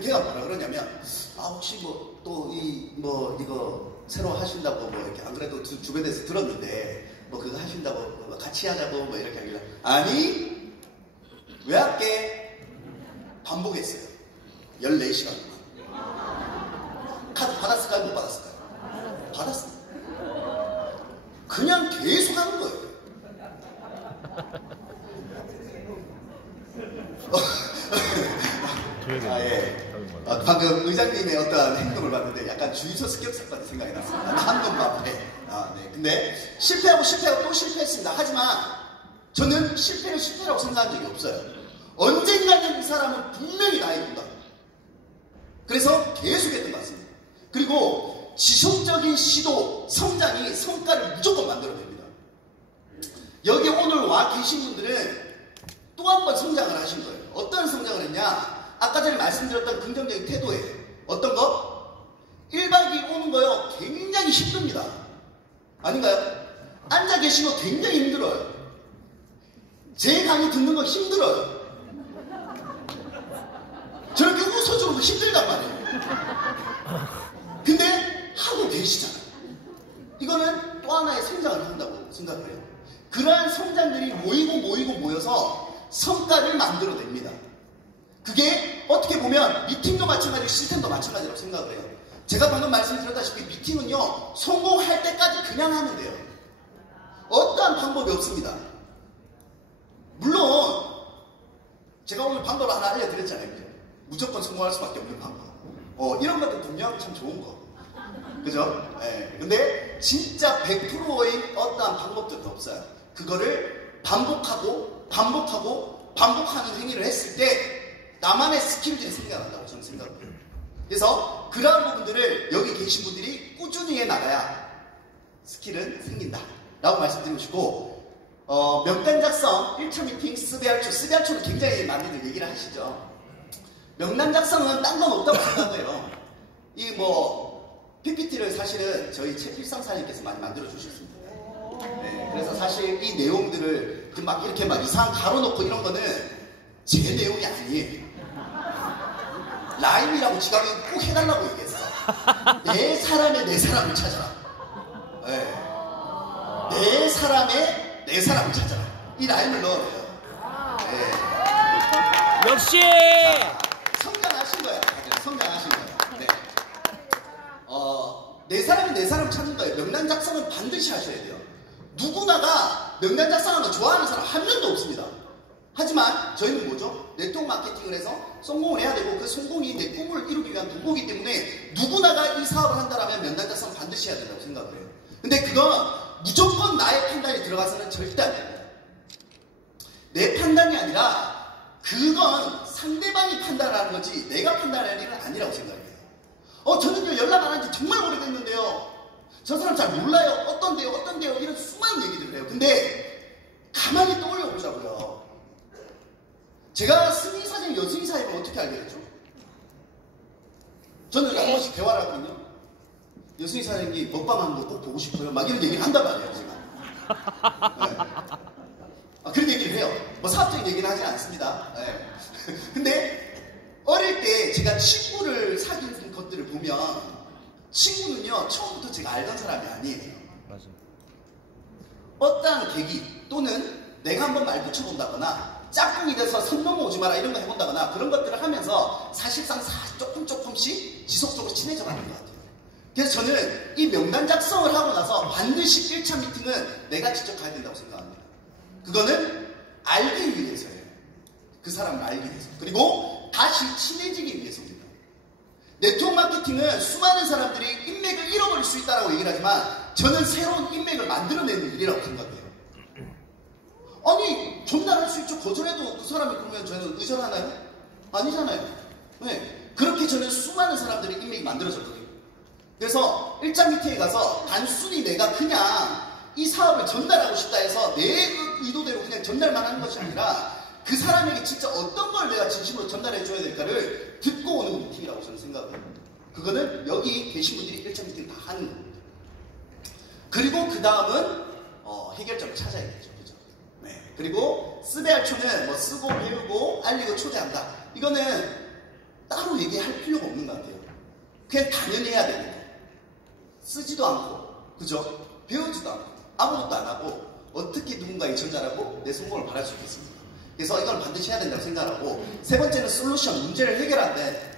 걔가 뭐라 그러냐면, 혹시 이거 새로 하신다고 이렇게 안 그래도 주변에서 들었는데 그거 하신다고 같이 하자고 이렇게 하길래 아니 왜 할게? 반복했어요. 14시간 동안. 카드 받았을까요? 못 받았을까요? 받았어요. 그냥 계속 하는 거예요. 예. 방금 의장님의 어떤 행동을 봤는데 약간 주유소 습격사건이 생각이 났습니다. 한놈 앞에. 네. 근데 실패하고 또 실패했습니다. 하지만 저는 실패를 실패라고 생각한 적이 없어요. 언젠가는 이 사람은 분명히 나이 본다. 그래서 계속했던 것 같습니다. 그리고 지속적인 시도, 성장이 성과를 무조건 만들어냅니다. 여기 오늘 와 계신 분들은 또 한 번 성장을 하신 거예요. 어떤 성장을 했냐? 아까 전에 말씀드렸던 긍정적인 태도예요. 어떤 거? 1박 2일 오는 거요. 굉장히 힘듭니다. 아닌가요? 앉아 계시면 굉장히 힘들어요. 제 강의 듣는 거 힘들어요. 저는 힘들단 말이에요. 근데 하고 계시잖아요. 이거는 또 하나의 성장을 한다고 생각해요. 그러한 성장들이 모여서 성과를 만들어냅니다. 그게 어떻게 보면 미팅도 마찬가지고 시스템도 마찬가지라고 생각을 해요. 제가 방금 말씀드렸다시피 미팅은요, 성공할 때까지 그냥 하면 돼요. 어떠한 방법이 없습니다. 물론 제가 오늘 방법을 하나 알려드렸잖아요. 무조건 성공할 수밖에 없는 방법. 이런 것도 분명 참 좋은 거. 그죠? 네. 근데 진짜 100%의 어떠한 방법들도 없어요. 그거를 반복하는 행위를 했을 때 나만의 스킬들이 생겨난다고 저는 생각해요. 그래서 그러한 부분들을 여기 계신 분들이 꾸준히 해나가야 스킬은 생긴다 라고 말씀드리고 싶고, 명단 작성 1차 미팅 스베알초는 굉장히 많이들 얘기를 하시죠. 명단 작성은 딴 건 없다고 생각해요. 이 PPT를 사실은 저희 최필상사님께서 많이 만들어 주셨습니다. 네, 그래서 사실 이 내용들을 이렇게 이상한 가로놓고 이런 거는 제 내용이 아니에요. 라임이라고 지각이 꼭 해달라고 얘기했어. 내 사람의 내 사람을 찾아라. 네. 내 사람의 내 사람을 찾아라. 이 라임을 넣어요. 네. 역시! 성장하신 거예요. 성장하신 거예요. 네. 내 사람이 내 사람을 찾는 거예요. 명단 작성은 반드시 하셔야 돼요. 누구나가 명단 작성하는 거 좋아하는 사람 한 명도 없습니다. 하지만 저희는 뭐죠? 네트워크 마케팅을 해서 성공을 해야 되고, 그 성공이 내 꿈을 이루기 위한 도구이기 때문에 누구나가 이 사업을 한다면 명단 작성 반드시 해야 된다고 생각을 해요. 근데 그건 무조건 나의 판단이 들어가서는 절대 안 됩니다. 내 판단이 아니라 그건 상대방이 판단하는 거지 내가 판단하는 일은 아니라고 생각해요. 저는요 연락 안 한 지 정말 오래됐는데요, 저 사람 잘 몰라요, 어떤데요 이런 수많은 얘기들을 해요. 근데 가만히 떠올려 보자고요. 제가 승희 사장님, 여승희 사장님을 어떻게 알게 됐죠? 저는 한 번씩 대화를 하거든요. 여승희 사장님이 먹방하는 거 꼭 보고 싶어요, 막 이런 얘기를 한단 말이에요 제가. 네. 그런 얘기를 해요. 사업적인 얘기는 하진 않습니다. 네. 근데 어릴 때 제가 친구를 사귄 것들을 보면 친구는요 처음부터 제가 알던 사람이 아니에요. 맞아. 어떠한 계기 또는 내가 한번 말 붙여본다거나 짝꿍이 돼서 선 넘어오지 마라 이런 거 해본다거나 그런 것들을 하면서 사실상 조금씩 지속적으로 친해져 가는 것 같아요. 그래서 저는 이 명단 작성을 하고 나서 반드시 1차 미팅은 내가 직접 가야 된다고 생각합니다. 그거는 알기 위해서예요. 그 사람을 알기 위해서. 그리고 다시 친해지기 위해서입니다. 네트워크 마케팅은 수많은 사람들이 인맥을 잃어버릴 수 있다고 얘기를 하지만 저는 새로운 인맥을 만들어내는 일이라고 생각해요. 아니 전달할 수 있죠. 거절해도 그 사람이 그러면 저는 의절하나요? 아니잖아요. 네. 그렇게 저는 수많은 사람들이 인맥이 만들어졌거든요. 그래서 1차 미팅에 가서 단순히 내가 그냥 이 사업을 전달하고 싶다 해서 내 의도대로 그냥 전달만 하는 것이 아니라 그 사람에게 진짜 어떤 걸 내가 진심으로 전달해 줘야 될까를 듣고 오는 미팅이라고 저는 생각해요. 그거는 여기 계신 분들이 1차 미팅 다 하는 겁니다. 그리고 그 다음은 해결점을 찾아야겠죠. 그죠? 네. 그리고 스베알초는 쓰고 배우고 알리고 초대한다. 이거는 따로 얘기할 필요가 없는 것 같아요. 그냥 당연히 해야 됩니다. 쓰지도 않고, 그죠? 배우지도 않고, 아무것도 안 하고, 어떻게 누군가에게 전달하고 내 성공을 바랄 수 있겠습니까? 그래서 이걸 반드시 해야 된다고 생각하고, 세 번째는 솔루션, 문제를 해결하는데,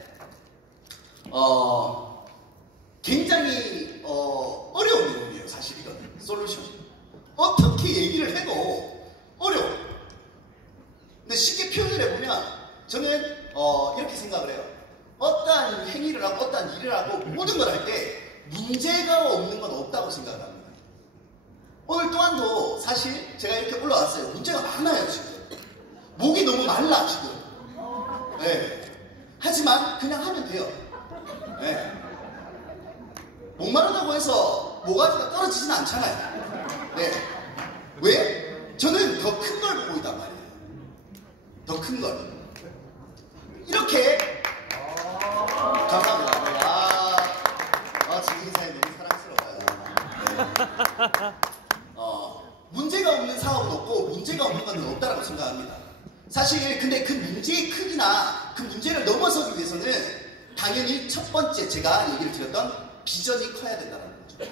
굉장히, 어려운 내용이에요, 사실 이건. 솔루션. 어떻게 얘기를 해도 어려워. 근데 쉽게 표현을 해보면, 저는, 이렇게 생각을 해요. 어떠한 행위를 하고, 어떠한 일을 하고, 모든 걸 할 때, 문제가 없는 건 없다고 생각합니다. 오늘 또한도 사실 제가 이렇게 올라왔어요. 문제가 많아요, 지금. 목이 너무 말라, 지금. 네. 하지만 그냥 하면 돼요. 네. 목마르다고 해서 모가지가 떨어지진 않잖아요. 네. 왜? 저는 더 큰 걸 보고 있단 말이에요. 더 큰 걸. 이렇게. 감사합니다. 지금 사장님 너무 사랑스러워요. 네. 문제가 없는 사업은 없고 문제가 없는 건 없다라고 생각합니다. 사실 근데 그 문제의 크기나 그 문제를 넘어서기 위해서는 당연히 첫 번째 제가 얘기를 드렸던 비전이 커야 된다는 거죠.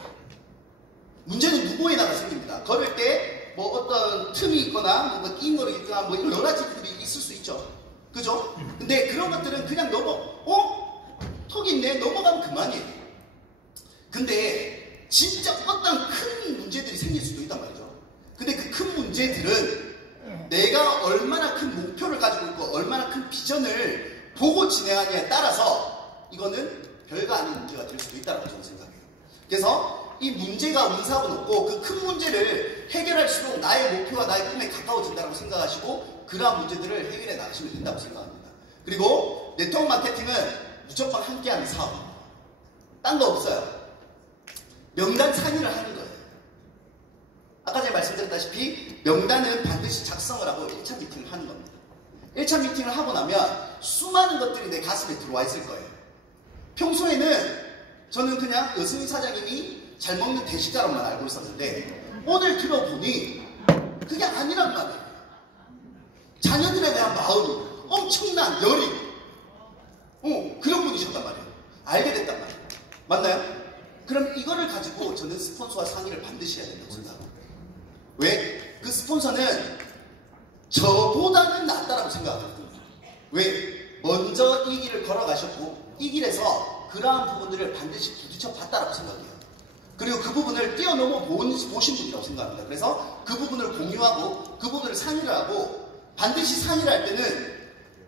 문제는 누구에나가 생깁니다. 걸을 때 뭐 어떤 틈이 있거나 뭔가 끼인 거를 있거나 뭐 이런 여러 가지들이 있을 수 있죠. 그죠? 근데 그런 것들은 그냥 턱 있네 넘어가면 그만이에요. 근데 진짜 어떤 큰 문제들이 생길 수도 있단 말이죠. 근데 그 큰 문제들은 내가 얼마나 큰 목표를 가지고 있고 얼마나 큰 비전을 보고 진행하느냐에 따라서 이거는 별거 아닌 문제가 될 수도 있다고 저는 생각해요. 그래서 이 문제가 운사하고 높고 그 큰 문제를 해결할수록 나의 목표와 나의 꿈에 가까워진다고 생각하시고 그러한 문제들을 해결해 나가시면 된다고 생각합니다. 그리고 네트워크 마케팅은 무조건 함께하는 사업입니다. 딴 거 없어요. 명단 상의를 하는 거예요. 아까 전에 말씀드렸다시피 명단은 반드시 작성을 하고 1차 미팅을 하는 겁니다. 1차 미팅을 하고 나면 수많은 것들이 내 가슴에 들어와 있을 거예요. 평소에는 저는 그냥 여승희 사장님이 잘 먹는 대식가로만 알고 있었는데 오늘 들어보니 그게 아니란 말이에요. 자녀들에 대한 마음이 엄청난 열이 그런 분이셨단 말이에요. 알게 됐단 말이에요. 맞나요? 그럼 이거를 가지고 저는 스폰서와 상의를 반드시 해야 된다고 생각합니다. 왜? 그 스폰서는 저보다는 낫다라고 생각하거든요. 왜? 먼저 이 길을 걸어가셨고 이 길에서 그러한 부분들을 반드시 부딪혀 봤다라고 생각해요. 그리고 그 부분을 뛰어넘어 보신 분이라고 생각합니다. 그래서 그 부분을 공유하고 그 부분을 상의를 하고 반드시 상의를 할 때는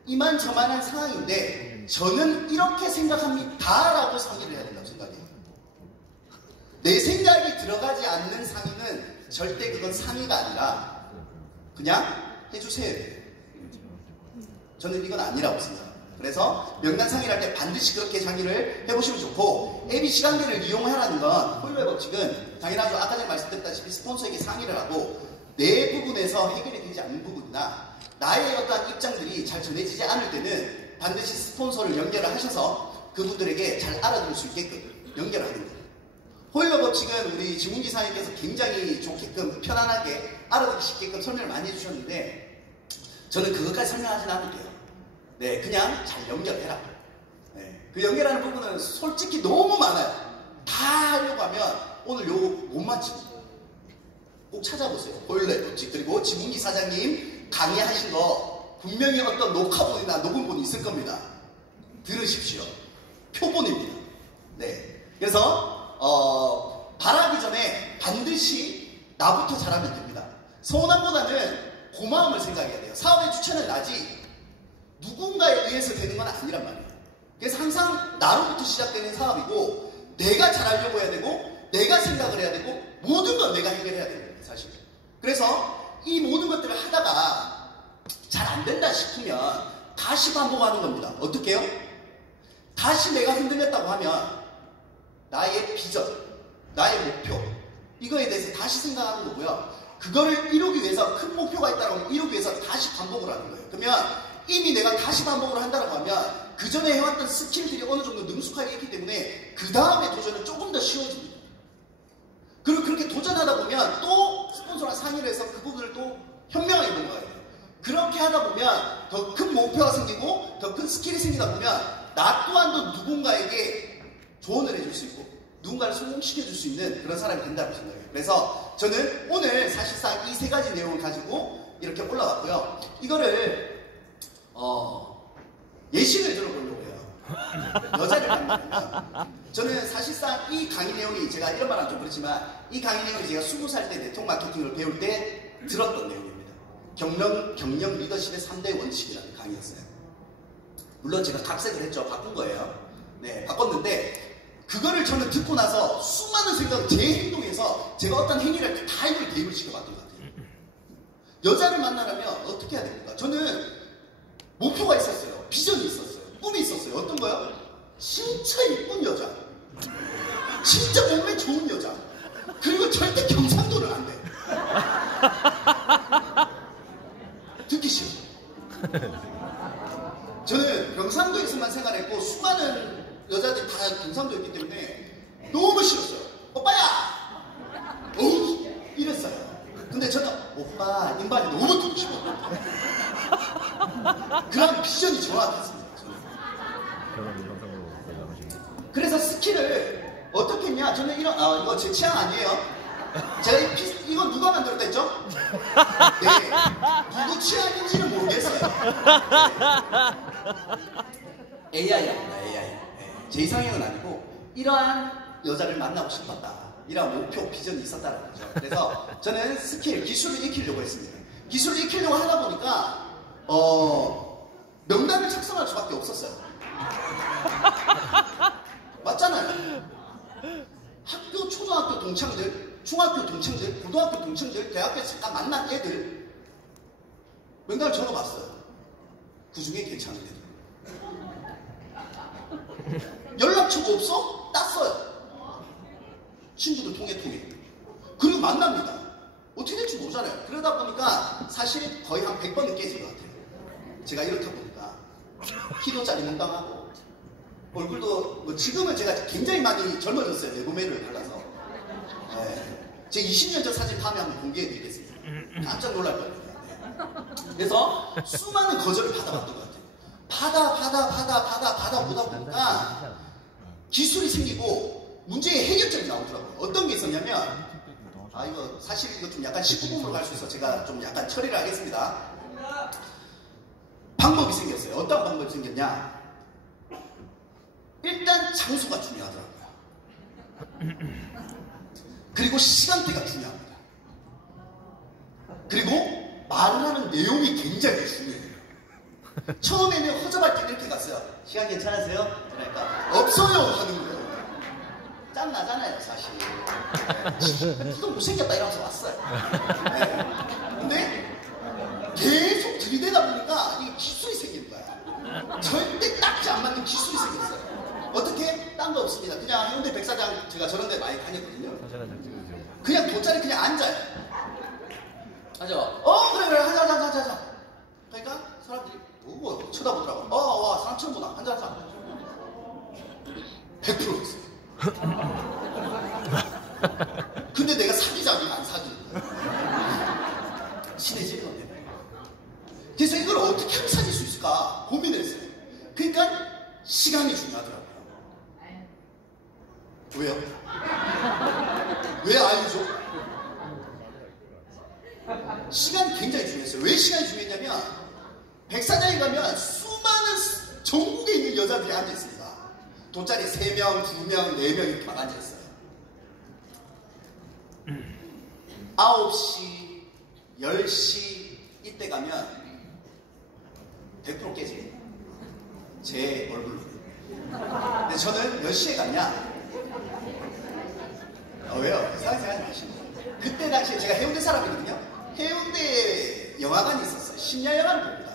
이만저만한 상황인데 저는 이렇게 생각합니다 라고 상의를 해야 된다고 생각해요. 내 생각이 들어가지 않는 상의는 절대 그건 상의가 아니라 그냥 해주세요. 저는 이건 아니라고 생각합니다. 그래서 명단 상의를 할 때 반드시 그렇게 상의를 해보시면 좋고 ABC 관계를 이용하라는 건 홀로의 법칙은 당연하죠. 아까 전에 말씀드렸다시피 스폰서에게 상의를 하고 내 부분에서 해결이 되지 않는 부분이나 나의 어떠한 입장들이 잘 전해지지 않을 때는 반드시 스폰서를 연결을 하셔서 그분들에게 잘 알아들을 수 있게끔 연결하는 거예요. 호일러 법칙은 우리 지문기 사장님께서 굉장히 좋게끔 편안하게 알아듣기 쉽게끔 설명을 많이 해주셨는데 저는 그것까지 설명하진 않을게요. 네, 그냥 잘 연결해라. 네, 그 연결하는 부분은 솔직히 너무 많아요. 다 하려고 하면 오늘 요거 못 맞춥니다. 꼭 찾아보세요. 호일러 법칙. 그리고 지문기 사장님 강의하신 거 분명히 어떤 녹화본이나 녹음본이 있을 겁니다. 들으십시오. 표본입니다. 네, 그래서 바라기 전에 반드시 나부터 잘하면 됩니다. 서운함보다는 고마움을 생각해야 돼요. 사업의 주체는 나지 누군가에 의해서 되는 건 아니란 말이에요. 그래서 항상 나로부터 시작되는 사업이고 내가 잘하려고 해야 되고 내가 생각을 해야 되고 모든 건 내가 해결해야 되는 거예요. 사실. 그래서 이 모든 것들을 하다가 잘 안 된다 싶으면 다시 반복하는 겁니다. 어떻게 해요? 다시 내가 흔들렸다고 하면 나의 비전, 나의 목표 이거에 대해서 다시 생각하는 거고요. 그거를 이루기 위해서 큰 목표가 있다고 하면 이루기 위해서 다시 반복을 하는 거예요. 그러면 이미 내가 다시 반복을 한다고 하면 그 전에 해왔던 스킬들이 어느 정도 능숙하게 있기 때문에 그 다음에 도전은 조금 더 쉬워집니다. 그리고 그렇게 도전하다 보면 또 스폰서랑 상의를 해서 그 부분을 또 현명하게 본 거예요. 그렇게 하다 보면 더 큰 목표가 생기고 더 큰 스킬이 생기다 보면 나 또한도 누군가에게 조언을 해줄 수 있고 누군가를 성공시켜줄 수 있는 그런 사람이 된다고 생각해요. 그래서 저는 오늘 사실상 이 세 가지 내용을 가지고 이렇게 올라왔고요. 이거를 예시를 들어보려고 해요. 여자를 만나면 저는 사실상 이 강의 내용이 제가 이런 말은 좀 그렇지만 이 강의 내용이 제가 20살 때 네트워크 마케팅을 배울 때 들었던 내용입니다. 경영 리더십의 3대 원칙이라는 강의였어요. 물론 제가 각색을 했죠. 바꾼 거예요. 네, 바꿨는데 그거를 저는 듣고 나서 수많은 생각을 제 행동에서 제가 어떤 행위를 할 때 다 이걸 대입을 시켜봤던 것 같아요. 여자를 만나려면 어떻게 해야 됩니까? 저는 목표가 있었어요. 비전이 있었어요. 꿈이 있었어요. 어떤 거요? 진짜 예쁜 여자. 진짜 몸매 좋은 여자. 그리고 절대 경상도는 안 돼. 듣기 싫어. 저는 경상도에서만 생활했고 수많은 여자들이 다 경상도에 있기 때문에 너무 싫었어요. 오빠야! 어우! 이랬어요. 근데 저는 오빠 인발이 너무 듣고 싶었거든요. 그런 비전이 정확했습니다. 그래서 스킬을 어떻게 했냐? 저는 이런, 이거 제 취향 아니에요. 제가 이거 누가 만들었다 했죠? 네. 누구 취향인지는 모르겠어요. 네. AI입니다, AI. 네. 제 이상형은 아니고, 이러한 여자를 만나고 싶었다. 이런 목표, 비전이 있었다는 거죠. 그래서 저는 기술을 익히려고 했습니다. 기술을 익히려고 하다 보니까, 명단을 작성할 수밖에 없었어요. 맞잖아요. 학교, 초등학교 동창들, 중학교 동창들, 고등학교 동창들, 대학교에서 다 만난 애들 명단을 적어봤어요. 그 중에 괜찮은 애들. 연락처가 없어? 땄어요. 친구들 통해. 그리고 만납니다. 어떻게 될지 모르잖아요. 그러다 보니까 사실 거의 한 100번은 깨진 것 같아요. 제가 이렇게 보니까 키도 짜리 몽땅하고 얼굴도 뭐 지금은 제가 굉장히 많이 젊어졌어요. 내구매를 발라서. 네. 제 20년 전 사진 다음에 한번 공개해드리겠습니다. 깜짝 놀랄 겁니다. 네. 그래서 수많은 거절을 받아봤던 것 같아요. 받아 보다 보니까 기술이 생기고 문제의 해결점이 나오더라고요. 어떤 게 있었냐면 이거 사실 이거 좀 약간 19금으로 갈 수 있어서 제가 좀 약간 처리를 하겠습니다. 방법이 생겼어요. 어떤 방법이 생겼냐? 일단 장소가 중요하더라고요. 그리고 시간대가 중요합니다. 그리고 말을 하는 내용이 굉장히 중요해요. 처음에는 허접할 때 이렇게 갔어요. 시간 괜찮으세요? 그러니까 없어요 하는 거예요. 짠 나잖아요 사실. 이거 못생겼다 이러면서 왔어요. 네. 근데 계속 들이대다 보니까 이게 기술이 생긴 거야. 절대 딱지 안 맞는 기술이 생겼어요. 어떻게? 딴 거 없습니다. 그냥 해운대 백사장 제가 저런 데 많이 다녔거든요. 그냥 돗자리 그냥 앉아요. 앉아. 그래 앉아. 그러니까 사람들이 보고 쳐다보더라고. 와 사람 처음 보나. 앉아. 100% 있어요. 근데 내가 사귀자면 안 사귀는 거야. 친해지는 건데. 그래서 이걸 어떻게 하면 사귈 수 있을까 고민을 했어요. 그러니까 시간이 중요하더라고요. 왜요? 왜 알죠? 시간이 굉장히 중요했어요. 왜 시간이 중요했냐면 백사장에 가면 수많은 전국에 있는 여자들이 앉아있습니다. 돗자리 3명, 2명, 4명 이렇게 막 앉아있어요. 9시, 10시 이때 가면 100% 깨지. 제 얼굴로. 근데 저는 몇 시에 갔냐? 왜요? 이상하게 생각하지 마시고. 그때 당시에 제가 해운대 사람이거든요. 해운대에 영화관이 있었어요. 심야 영화를 봅니다.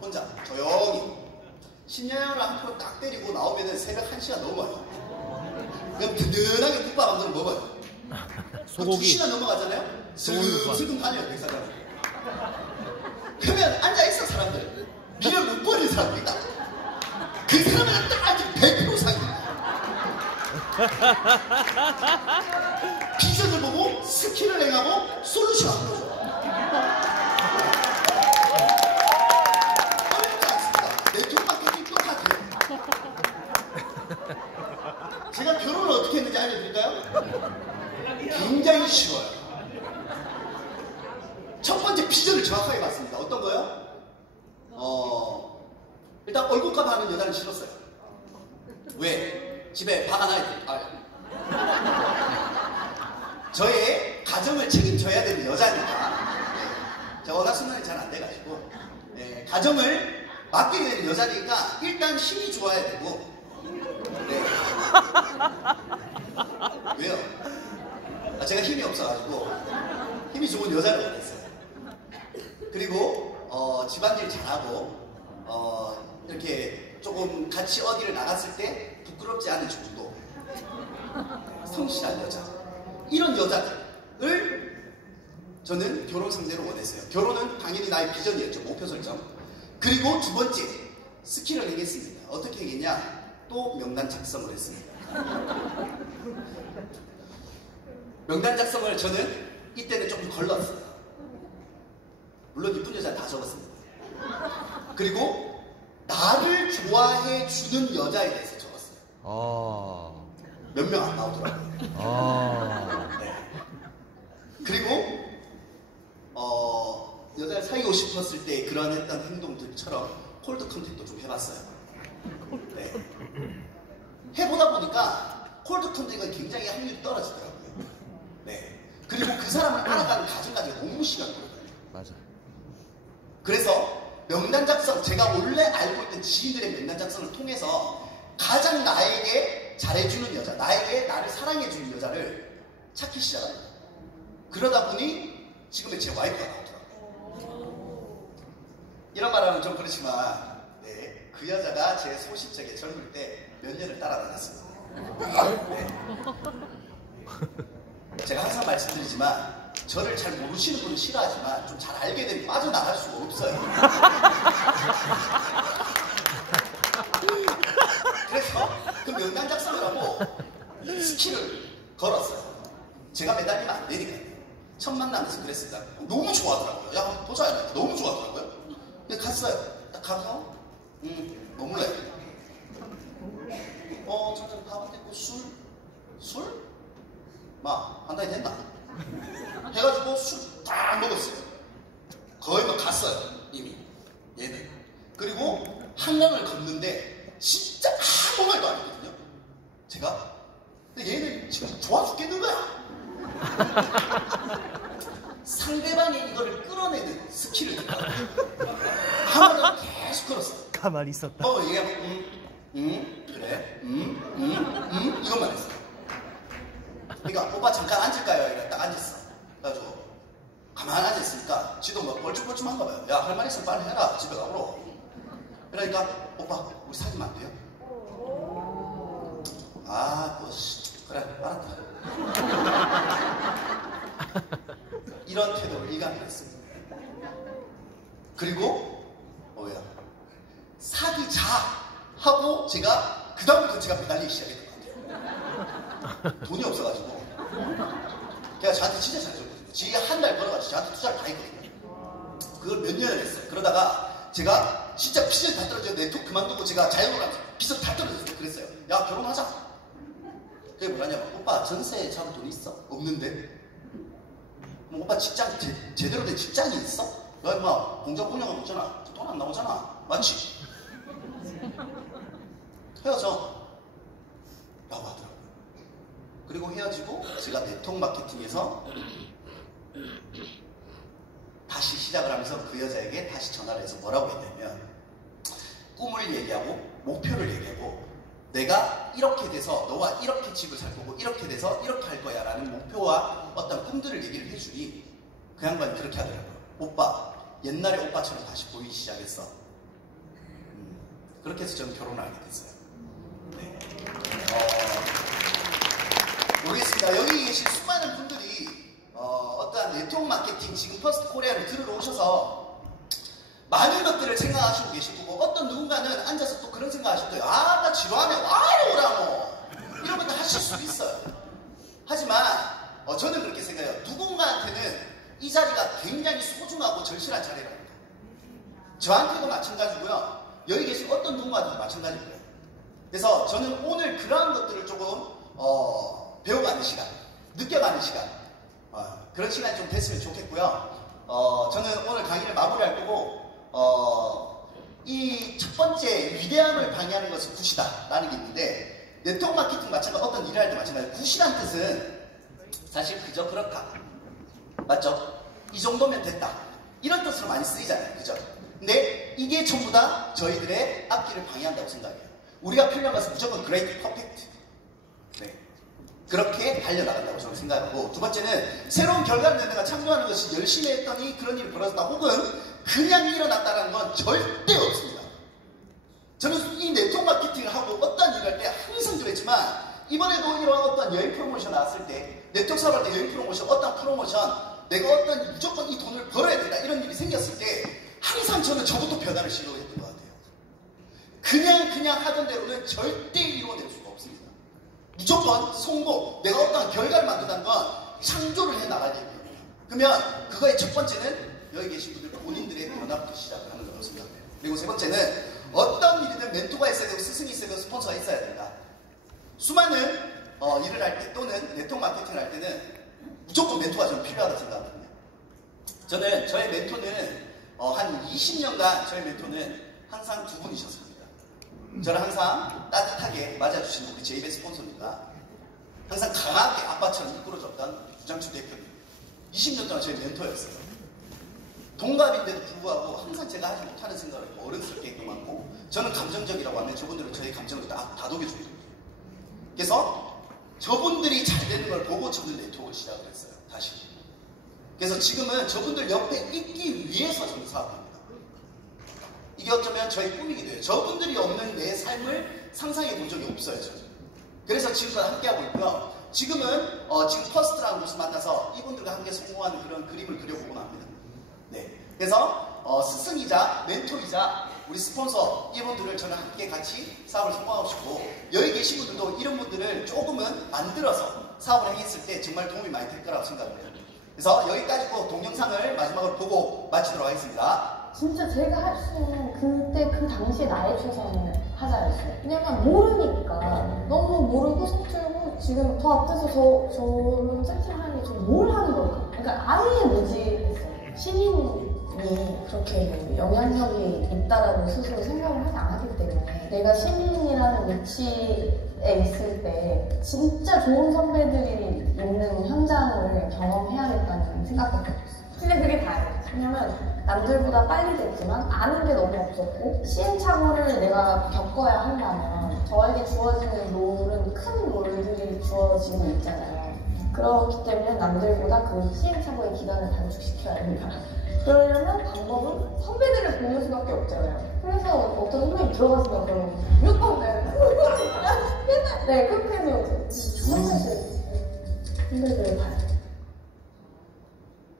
혼자 조용히. 심야 영화를 한 표 딱 때리고 나오면은 새벽 1시가 넘어요. 그럼 든든하게 국밥 한 그릇 먹어요. 소고기. 2시간 넘어가잖아요? 슬금 다녀요, 백사장. 그러면 앉아있어, 사람들. 미련 못 버린 사람들이다. 그 사람은 딱 아직 100% 상이야. 비전을 보고 스킬을 행하고 솔루션 안 보여줘. 어렵지 않습니다. 네트워크 마케팅 똑같아요. 제가 결혼을 어떻게 했는지 알려드릴까요? 굉장히 쉬워요. 첫 번째 비전을 정확하게 봤습니다. 어떤 거요? 일단 얼굴값 하는 여자는 싫었어요. 왜? 집에 화가 나야 돼. 저의 가정을 책임져야 되는 여자니까. 제가 워낙 순환이 잘 안 돼가지고. 가정을 맡기게 되는 여자니까 일단 힘이 좋아야 되고. 네. 왜요? 제가 힘이 없어가지고 힘이 좋은 여자를 원했어요. 그리고 집안일 잘하고 이렇게 조금 같이 어디를 나갔을 때 부끄럽지 않은 정도. 성실한 여자. 이런 여자들을 저는 결혼 상대로 원했어요. 결혼은 당연히 나의 비전이었죠. 목표 설정. 그리고 두 번째 스킬을 해겠습니다. 어떻게 하겠냐? 또 명단 작성을 했습니다. 명단 작성을 저는 이때는 조금 걸렀어요. 물론 이쁜 여자 다 적었습니다. 그리고 나를 좋아해 주는 여자에 대해서 적었어요. 몇 명 안 나오더라고요. 네. 그리고 여자를 사귀고 싶었을 때 그런 했던 행동들처럼 콜드 컨택도 좀 해봤어요. 네. 해보다 보니까 콜드 컨택은 굉장히 확률이 떨어지더라고요. 네. 그리고 그 사람을 알아가는 과정까지 너무 시간이 걸려요. 맞아. 그래서 명단 작성, 제가 원래 알고 있던 지인들의 명단 작성을 통해서 가장 나에게 잘해주는 여자, 나를 사랑해주는 여자를 찾기 시작합니다. 그러다 보니 지금의 제 와이프가 나오더라고요. 이런 말하면 좀 그렇지만 네, 그 여자가 제 소십적에 젊을 때 몇 년을 따라다녔습니다. 네. 제가 항상 말씀드리지만 저를 잘 모르시는 분은 싫어하지만 좀 잘 알게 되면 빠져나갈 수가 없어요. 그래서 그 명단 작성을 하고 스킬을 걸었어요. 제가 매달리면 안 되니까. 첫 만남에서 그랬습니다. 너무 좋아하더라고요. 야, 한번 보자. 너무 좋아하더라고요. 그래서 갔어요. 딱 가서 머물러요. 저는 밥은 됐고 술? 한 달이 됐나? 해가지고 술 딱 먹었어요. 거의 막 갔어요. 이미 얘는. 그리고 한강을 걷는데 진짜 아무 말도 안 했거든요. 제가. 근데 얘는 지금 좋아 죽겠는 거야. 상대방의 이거를 끌어내는 스킬을 들어가요. 한 번은 계속 끌었어요. 가만히 있었다. 얘기하면 그래 이것만 했어요. 그러니까 오빠 잠깐 앉을까요? 이래 딱 앉았어. 그래가지고 가만히 앉아있으니까 지도 막 벌쭉벌쭉한가 봐요. 야, 할 말 있으면 빨리 해라. 집에 가보러. 그러니까 오빠 우리 사귀면 안 돼요? 그래 알았다. 이런 태도를 일관했습니다. 그리고 사귀자 하고 제가 그 다음부터 제가 매달리기 시작했던 것 같아요. 돈이 없어가지고 걔가 저한테 진짜 잘해줬거든요. 지가 한 달 벌어가지고 저한테 투자를 다 했거든요. 그걸 몇 년을 했어요. 그러다가 제가 진짜 빚을 다 떨어져요. 네트워크 그만두고 제가 자영업을 하면서 빚을 다 떨어졌어요. 그랬어요. 야, 결혼하자. 그게 뭐라냐면 오빠 전세 잡을 돈 있어? 없는데? 오빠 직장 제대로 된 직장이 있어? 야, 임마 공장 운영하고 있잖아. 돈 안 나오잖아. 맞지? 헤어져 라고 하더라고요. 그리고 헤어지고 제가 네트워크 마케팅에서 다시 시작을 하면서 그 여자에게 다시 전화를 해서 뭐라고 했냐면 꿈을 얘기하고 목표를 얘기하고 내가 이렇게 돼서 너와 이렇게 집을 살 거고 이렇게 돼서 이렇게 할 거야 라는 목표와 어떤 꿈들을 얘기를 해주니 그 양반이 그렇게 하더라고요. 오빠 옛날에 오빠처럼 다시 보이기 시작했어. 그렇게 해서 저는 결혼을 하게 됐어요. 네. 모르겠습니다. 여기 계신 수많은 분들이 어떠한 네트워크 마케팅 지금 퍼스트 코리아를 들으러 오셔서 많은 것들을 생각하시고 계실 거고 어떤 누군가는 앉아서 또 그런 생각하실 거예요. 나 지루하네. 와이래 오라고. 이런 것도 하실 수 있어요. 하지만 저는 그렇게 생각해요. 누군가한테는 이 자리가 굉장히 소중하고 절실한 자리랍니다. 저한테도 마찬가지고요. 여기 계신 어떤 누군가도 마찬가지일 거예요. 그래서 저는 오늘 그러한 것들을 조금 배워가는 시간, 느껴가는 시간 그런 시간이 좀 됐으면 좋겠고요. 저는 오늘 강의를 마무리할 거고 이 첫 번째 위대함을 방해하는 것은 굿이다 라는 게 있는데 네트워크 마케팅 마찬가지 어떤 일을 할 때 마찬가지 굿이란 뜻은 사실 그저 그렇다 맞죠? 이 정도면 됐다 이런 뜻으로 많이 쓰이잖아요. 그죠? 근데 이게 전부 다 저희들의 앞길을 방해한다고 생각해요. 우리가 필요한 것은 무조건 great, perfect 네. 그렇게 달려나간다고 저는 생각하고 두 번째는 새로운 결과를 내가 창조하는 것이 열심히 했더니 그런 일이 벌어졌다 혹은 그냥 일어났다는 건 절대 없습니다. 저는 이 네트워크 마케팅을 하고 어떤 일을 할 때 항상 그랬지만 이번에도 이런 어떤 여행 프로모션 나왔을 때 네트워크 사업할 때 여행 프로모션 어떤 프로모션 내가 어떤 무조건 이 돈을 벌어야 된다 이런 일이 생겼을 때 항상 저는 저부터 변화를 시도했던 것 같아요. 그냥 하던 대로는 절대 이루어낼 수가 없습니다. 무조건 성공, 내가 어떤 결과를 만든다는 건 창조를 해 나가야 됩니다. 그러면 그거의 첫 번째는 여기 계신 분들 본인들의 변화부터 시작을 하는 거라고 생각해요. 그리고 세 번째는 어떤 일이든 멘토가 있어야 되고 스승이 있어야 되고 스폰서가 있어야 된다. 수많은 일을 할 때 또는 네트워크 마케팅을 할 때는 무조건 멘토가 저는 필요하다고 생각합니다. 저는 저의 멘토는 한 20년간 저의 멘토는 항상 두 분이셨습니다. 저를 항상 따뜻하게 맞아주시는 우리 JB 스폰서입니다. 항상 강하게 아빠처럼 이끌어줬던 부장축 대표님. 20년 동안 저희 멘토였어요. 동갑인데도 불구하고 항상 제가 하지 못하는 생각을 어른스럽게 했고 많고, 저는 감정적이라고 하면 저분들은 저희 감정을 다독여줘요. 그래서 저분들이 잘 되는 걸 보고 저는 네트워크를 시작을 했어요. 다시. 그래서 지금은 저분들 옆에 있기 위해서 저는 사업합니다. 이게 어쩌면 저의 꿈이기도 해요. 저분들이 없는 내 삶을 상상해 본 적이 없어요. 저는. 그래서 지금까지 함께하고 있고요. 지금은 지금 퍼스트라는 곳을 만나서 이분들과 함께 성공하는 그런 그림을 그려보곤 합니다. 네. 그래서 스승이자 멘토이자 우리 스폰서 이분들을 저는 함께 같이 사업을 성공하고 싶고, 여기 계신 분들도 이런 분들을 조금은 만들어서 사업을 행했을 때 정말 도움이 많이 될 거라고 생각을 해요. 그래서 여기까지 꼭 동영상을 마지막으로 보고 마치도록 하겠습니다. 진짜 제가 할 수 있는 그때 그 당시에 나의 최선을 하자였어요. 왜냐면 모르니까 너무 모르고 서툴고, 지금 더 앞에서 저는 세팅하는 게 좀 뭘 하는 걸까? 그러니까 아예 무지했어요. 신인이 그렇게 영향력이 있다라고 스스로 생각을 하지 않았기 때문에, 내가 신인이라는 위치에 있을 때 진짜 좋은 선배들이 있는 현장을 경험해야겠다는 생각밖에 없었어요. 근데 그게 다예요. 왜냐면 남들보다 빨리 됐지만 아는 게 너무 없었고, 시행착오를 내가 겪어야 한다면 저에게 주어지는 롤은 큰 롤들이 주어지고 있잖아요. 그렇기 때문에 남들보다 그 시행착오의 기간을 단축시켜야 된다. 그러려면 방법은 선배들을 보는 수밖에 없잖아요. 그래서 어떤 선배님 들어가시면 그러면 무조건 네, 끝내서 선배실 선배들을 봐요.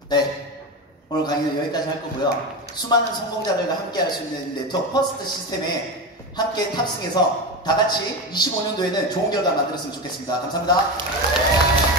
네, 오늘 강의는 여기까지 할 거고요. 수많은 성공자들과 함께 할 수 있는 네트워크 퍼스트 시스템에 함께 탑승해서 다 같이 25년도에는 좋은 결과 만들었으면 좋겠습니다. 감사합니다.